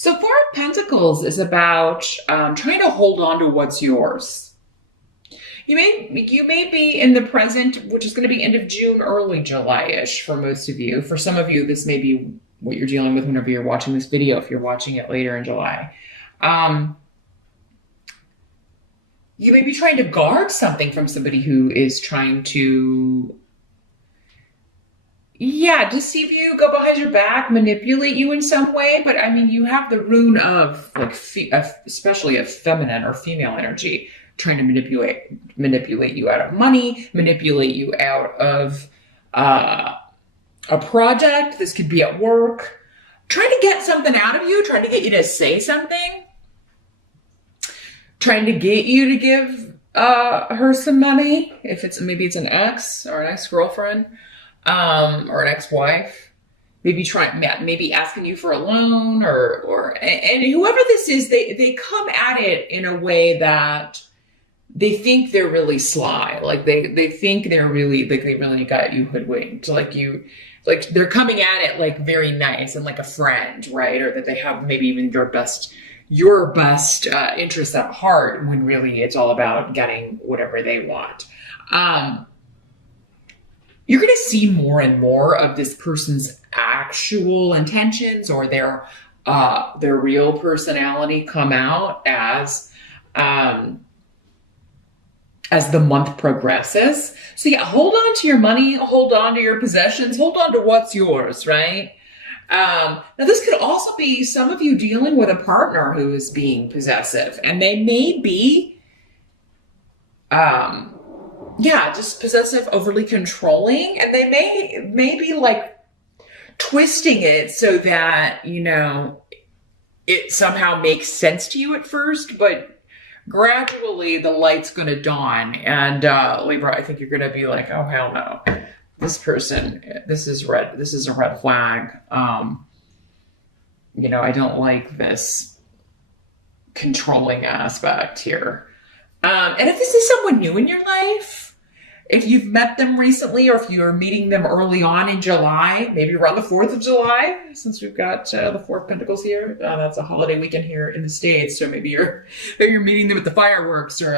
So Four of Pentacles is about trying to hold on to what's yours. You may be in the present, which is going to be end of June, early July-ish for most of you. For some of you, this may be what you're dealing with whenever you're watching this video, if you're watching it later in July. You may be trying to guard something from somebody who is trying to deceive you, go behind your back, manipulate you in some way. But I mean, you have the rune of like, especially a feminine or female energy, trying to manipulate you out of money, manipulate you out of a project. This could be at work, trying to get something out of you, trying to get you to say something, trying to get you to give her some money. If maybe it's an ex or an ex-girlfriend. Or an ex-wife, maybe asking you for a loan and whoever this is, they come at it in a way that they think they're really sly. Like they think they really got you hoodwinked. Like they're coming at it like very nice and like a friend, right? Or that they have maybe even your best interests at heart, when really it's all about getting whatever they want. You're going to see more and more of this person's actual intentions or their real personality come out as the month progresses. So yeah, hold on to your money, hold on to your possessions, hold on to what's yours, right? Now this could also be some of you dealing with a partner who is being possessive, and they may be just possessive, overly controlling, and they may be like twisting it so that, it somehow makes sense to you at first, but gradually the light's going to dawn. And Libra, I think you're going to be like, oh, hell no. This person, this is a red flag. I don't like this controlling aspect here. And if this is someone new in your life, if you've met them recently, or if you're meeting them early on in July, maybe around the 4th of July, since we've got the Four of Pentacles here, that's a holiday weekend here in the States. So maybe you're meeting them at the fireworks, or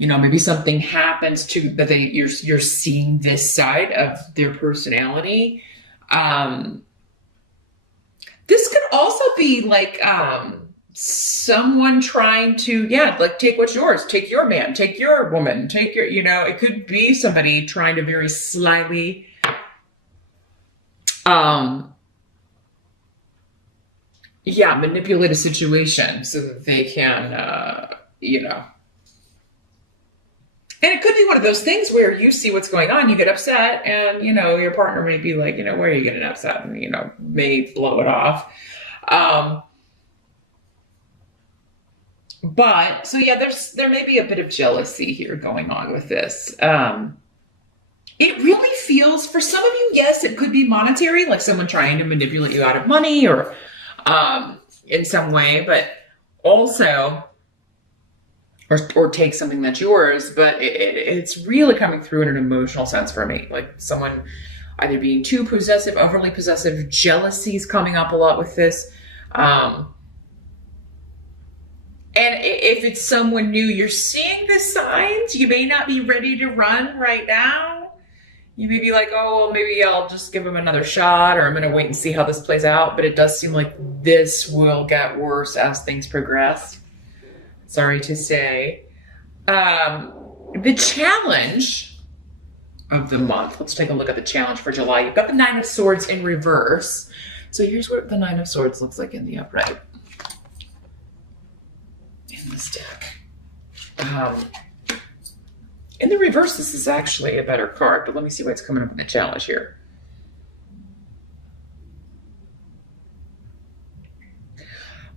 maybe something happens to that you're seeing this side of their personality. This could also be like someone trying to, take what's yours, take your man, take your woman, take your, it could be somebody trying to very slyly, manipulate a situation so that they can, and it could be one of those things where you see what's going on, you get upset, and, your partner may be like, why are you getting upset? And, may blow it off. But so there may be a bit of jealousy here going on with this. It really feels, for some of you, yes, it could be monetary, like someone trying to manipulate you out of money or in some way, but also or take something that's yours. But it's really coming through in an emotional sense for me, like someone either being too possessive, overly possessive. Jealousy is coming up a lot with this. And if it's someone new, you're seeing the signs. You may not be ready to run right now. You may be like, oh, well, maybe I'll just give him another shot, or I'm going to wait and see how this plays out. But it does seem like this will get worse as things progress. Sorry to say. The challenge of the month. Let's take a look at the challenge for July. You've got the Nine of Swords in reverse. So here's what the Nine of Swords looks like in the upright. This deck. In the reverse, this is actually a better card, but let me see what's coming up in the challenge here.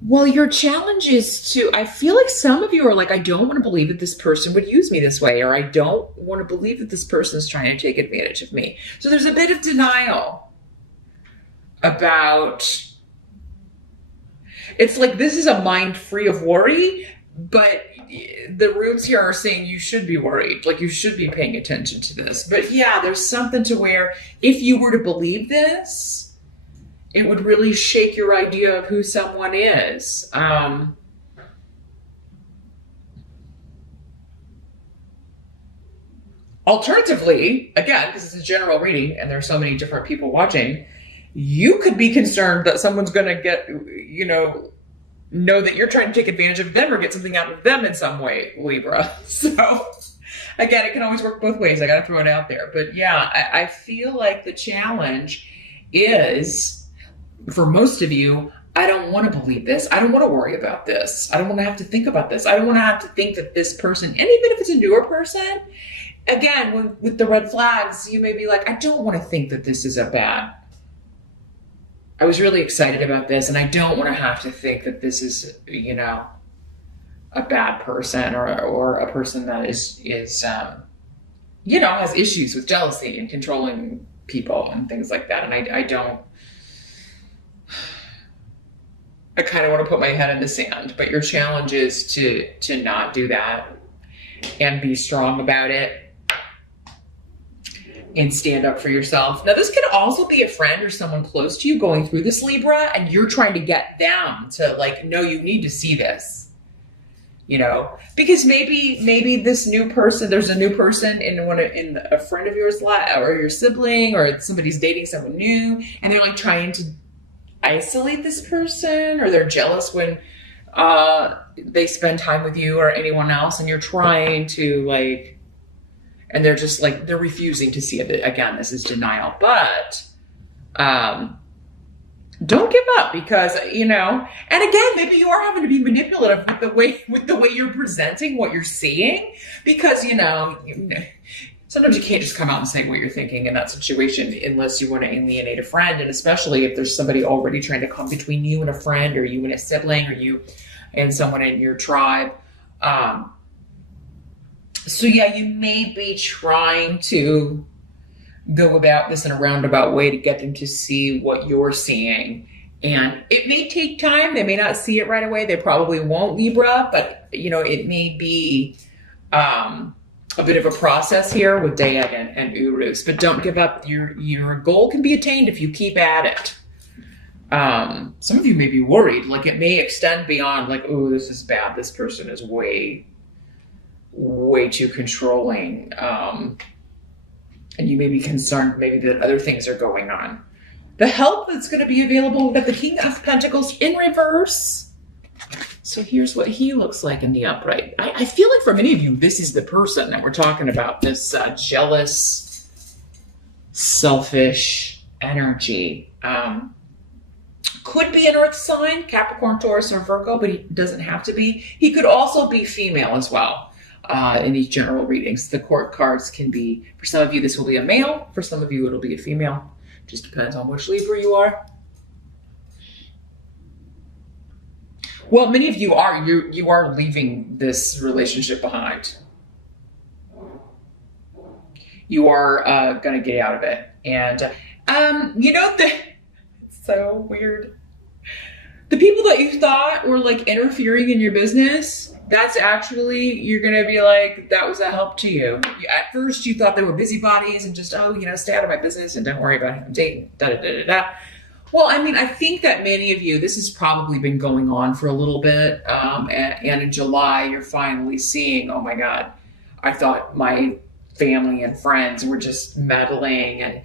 Well, your challenge is I feel like some of you are like, I don't want to believe that this person would use me this way, or I don't want to believe that this person is trying to take advantage of me. So there's a bit of denial about, it's like this is a mind free of worry. But the runes here are saying you should be worried, like you should be paying attention to this. But yeah, there's something to where if you were to believe this, it would really shake your idea of who someone is. Alternatively, again, because it's a general reading and there's so many different people watching, you could be concerned that someone's going to get, know that you're trying to take advantage of them or get something out of them in some way, Libra. So again, it can always work both ways. I got to throw it out there. But yeah, I feel like the challenge is, for most of you, I don't want to believe this. I don't want to worry about this. I don't want to have to think about this. I don't want to have to think that this person, and even if it's a newer person, again, with the red flags, you may be like, I don't want to think that this is I was really excited about this, and I don't want to have to think that this is, a bad person or a person that is has issues with jealousy and controlling people and things like that. And I kind of want to put my head in the sand, but your challenge is to not do that and be strong about it and stand up for yourself. Now, this could also be a friend or someone close to you going through this, Libra, and you're trying to get them to no, you need to see this, because maybe this new person, there's a new person in a friend of yours or your sibling, or somebody's dating someone new, and they're trying to isolate this person, or they're jealous when they spend time with you or anyone else, and you're trying to and they're just they're refusing to see it. Again, this is denial, but don't give up, because and again, maybe you are having to be manipulative with the way you're presenting what you're seeing, because sometimes you can't just come out and say what you're thinking in that situation unless you want to alienate a friend, and especially if there's somebody already trying to come between you and a friend, or you and a sibling, or you and someone in your tribe. So yeah, you may be trying to go about this in a roundabout way to get them to see what you're seeing. And it may take time. They may not see it right away. They probably won't, Libra, but it may be a bit of a process here with Dayad and Urus. But don't give up. Your goal can be attained if you keep at it. Some of you may be worried. It may extend beyond oh, this is bad. This person is way too controlling. And you may be concerned maybe that other things are going on. The help that's going to be available, we've got the King of Pentacles in reverse. So here's what he looks like in the upright. I feel like for many of you, this is the person that we're talking about, this jealous, selfish energy. Could be an earth sign, Capricorn, Taurus, or Virgo, but he doesn't have to be. He could also be female as well. In these general readings, the court cards can be, for some of you, this will be a male. For some of you, it'll be a female. Just depends on which Libra you are. Well, many of you are. You are leaving this relationship behind. You are going to get out of it. And, it's so weird. The people that you thought were interfering in your business, that's actually, you're going to be that was a help to you. At first, you thought they were busybodies and just, stay out of my business and don't worry about dating, da-da-da-da-da. Well, I think that many of you, this has probably been going on for a little bit. And in July, you're finally seeing, oh my God, I thought my family and friends were just meddling and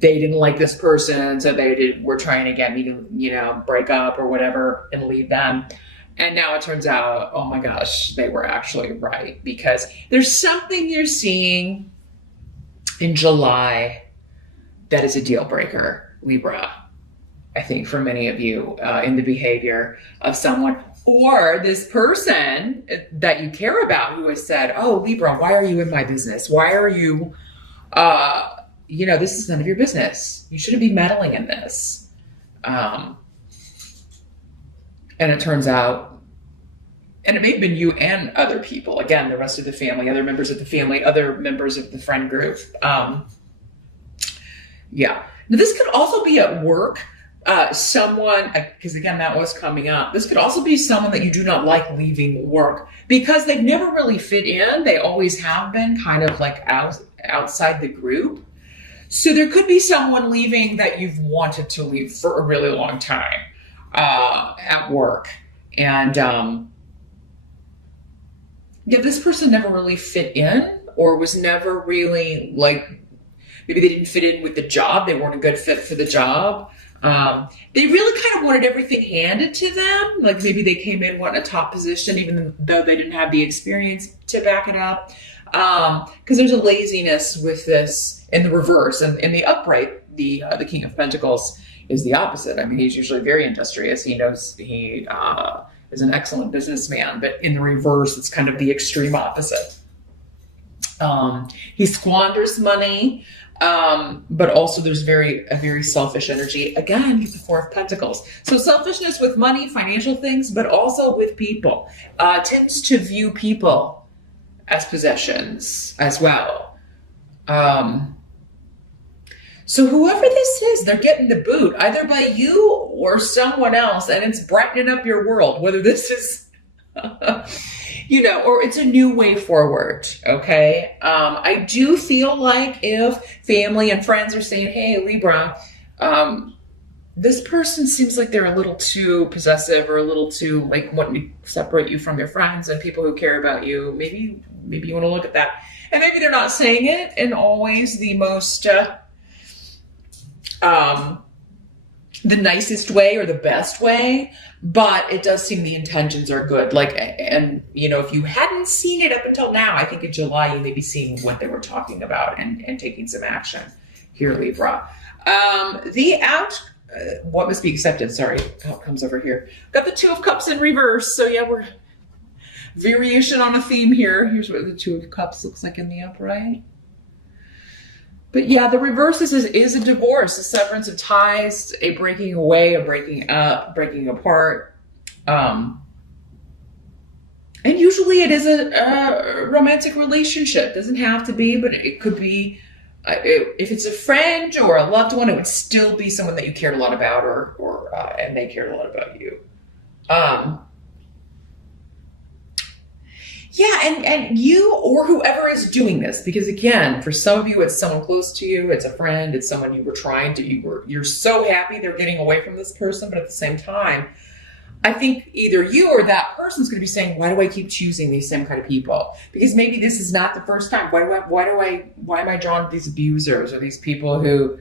they didn't like this person. So were trying to get me to, break up or whatever and leave them. And now it turns out, oh my gosh, they were actually right, because there's something you're seeing in July that is a deal breaker, Libra. I think for many of you in the behavior of someone or this person that you care about who has said, oh, Libra, why are you in my business? Why are you, this is none of your business. You shouldn't be meddling in this. And it turns out, and it may have been you and other people, again, the rest of the family, other members of the family, other members of the friend group. Yeah. Now, this could also be at work. Someone, because again, that was coming up. This could also be someone that you do not like leaving work because they've never really fit in. They always have been kind of outside the group. So there could be someone leaving that you've wanted to leave for a really long time at work. And yeah, this person never really fit in, or was never really like, maybe they didn't fit in with the job. They weren't a good fit for the job. They really kind of wanted everything handed to them. Like maybe they came in wanting a top position, even though they didn't have the experience to back it up. Because there's a laziness with this in the reverse, and in the upright, the King of Pentacles is the opposite. I mean, he's usually very industrious. He knows he is an excellent businessman, but in the reverse, it's kind of the extreme opposite. He squanders money, but also there's a very selfish energy. Again, he's the Four of Pentacles. So selfishness with money, financial things, but also with people. Tends to view people as possessions as well. So whoever this is, they're getting the boot, either by you or someone else, and it's brightening up your world, whether this is, or it's a new way forward, okay? I do feel like if family and friends are saying, hey, Libra, this person seems like they're a little too possessive, or a little too like wanting to separate you from your friends and people who care about you. Maybe you want to look at that. And maybe they're not saying it in always the most, the nicest way or the best way, but it does seem the intentions are good. Like, and if you hadn't seen it up until now, I think in July, you may be seeing what they were talking about and taking some action here, Libra. What must be accepted? Sorry, outcomes over here. Got the Two of Cups in reverse. So yeah, we're variation on a theme here. Here's what the Two of Cups looks like in the upright. But yeah, the reverse is a divorce, a severance of ties, a breaking away, a breaking up, breaking apart. And usually it is a romantic relationship. Doesn't have to be, but it could be. If it's a friend or a loved one, it would still be someone that you cared a lot about, and they cared a lot about you. Yeah, and you or whoever is doing this, because again, for some of you, it's someone close to you, it's a friend, it's someone you're so happy they're getting away from this person, but at the same time, I think either you or that person's going to be saying, why do I keep choosing these same kind of people? Because maybe this is not the first time. Why am I drawn to these abusers or these people who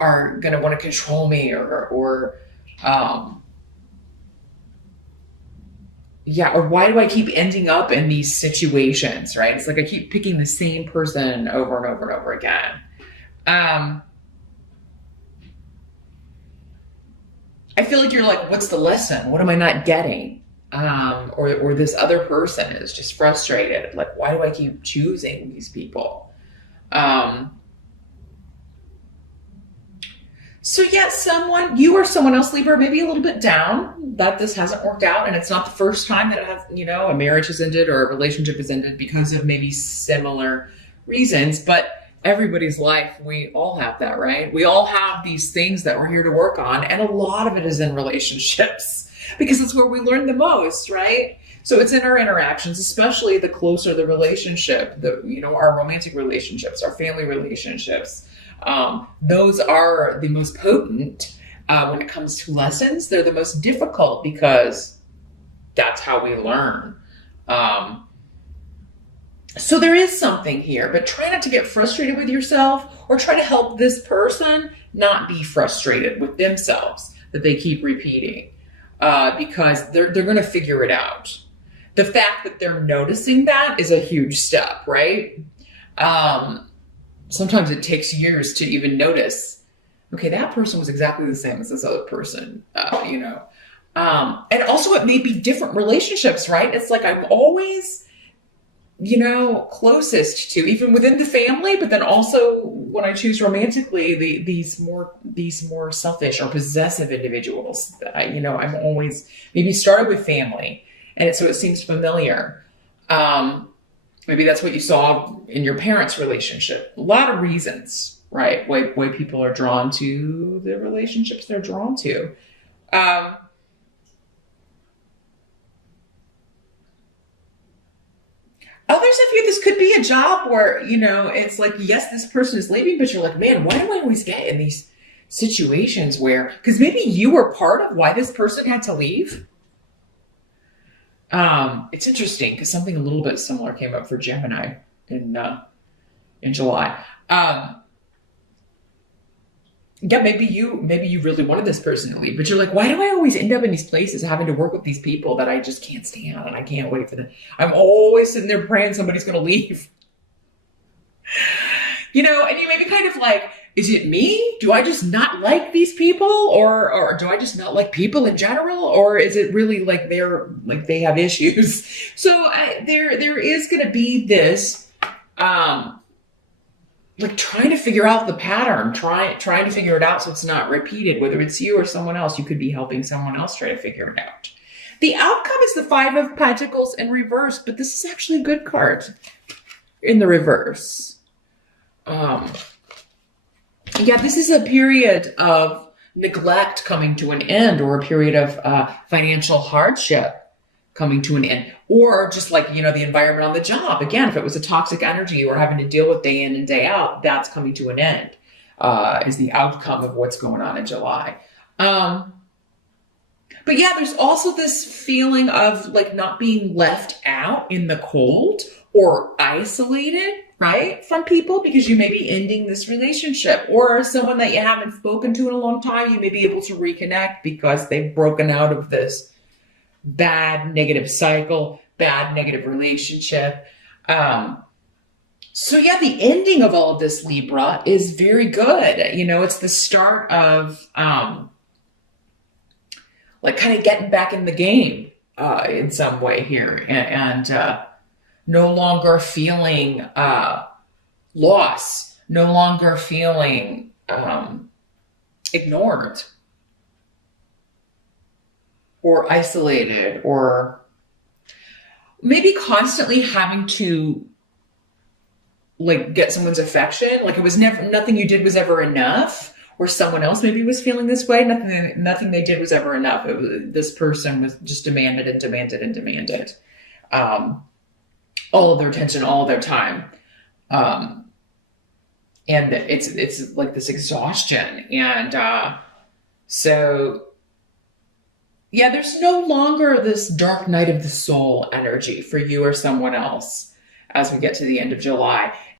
are going to want to control me or why do I keep ending up in these situations, right? It's like I keep picking the same person over and over and over again. I feel like you're like, what's the lesson? What am I not getting? Or this other person is just frustrated. Like, why do I keep choosing these people? So yeah, you or someone else, Libra, maybe a little bit down that this hasn't worked out. And it's not the first time that a marriage has ended or a relationship has ended because of maybe similar reasons. But everybody's life, we all have that, right? We all have these things that we're here to work on. And a lot of it is in relationships because it's where we learn the most, right? So it's in our interactions, especially the closer the relationship, our romantic relationships, our family relationships. Those are the most potent when it comes to lessons. They're the most difficult because that's how we learn. So there is something here, but try not to get frustrated with yourself or try to help this person not be frustrated with themselves that they keep repeating because they're going to figure it out. The fact that they're noticing that is a huge step, right? Sometimes it takes years to even notice, okay, that person was exactly the same as this other person, and also it may be different relationships, right? It's like I'm always, closest to, even within the family, but then also when I choose romantically, these more selfish or possessive individuals that I'm always maybe started with family. And so it seems familiar. Maybe that's what you saw in your parents' relationship. A lot of reasons, right? Why people are drawn to the relationships they're drawn to. Others of you, this could be a job where, it's like, yes, this person is leaving, but you're like, man, why do I always get in these situations where, because maybe you were part of why this person had to leave? It's interesting because something a little bit similar came up for Gemini in July. Yeah, maybe you really wanted this person to leave, but you're like, why do I always end up in these places having to work with these people that I just can't stand and I can't wait for them? I'm always sitting there praying somebody's going to leave. And you may be kind of like, is it me? Do I just not like these people, or do I just not like people in general, or is it really like they have issues? So there is going to be this like trying to figure out the pattern, trying to figure it out so it's not repeated. Whether it's you or someone else, you could be helping someone else try to figure it out. The outcome is the Five of Pentacles in reverse, but this is actually a good card in the reverse. Yeah, this is a period of neglect coming to an end, or a period of financial hardship coming to an end, or just like, the environment on the job. Again, if it was a toxic energy you were having to deal with day in and day out, that's coming to an end, is the outcome of what's going on in July. But yeah, there's also this feeling of like not being left out in the cold or isolated, right, from people, because you may be ending this relationship, or someone that you haven't spoken to in a long time, you may be able to reconnect because they've broken out of this bad negative cycle, bad negative relationship. So yeah, the ending of all of this, Libra, is very good. It's the start of like kind of getting back in the game in some way here, and no longer feeling loss, no longer feeling ignored or isolated, or maybe constantly having to like get someone's affection. Like it was never, nothing you did was ever enough, or someone else maybe was feeling this way. Nothing they did was ever enough. This person was just demanded and demanded and demanded all of their attention, all of their time. And it's like this exhaustion. And so yeah, there's no longer this dark night of the soul energy for you or someone else as we get to the end of July.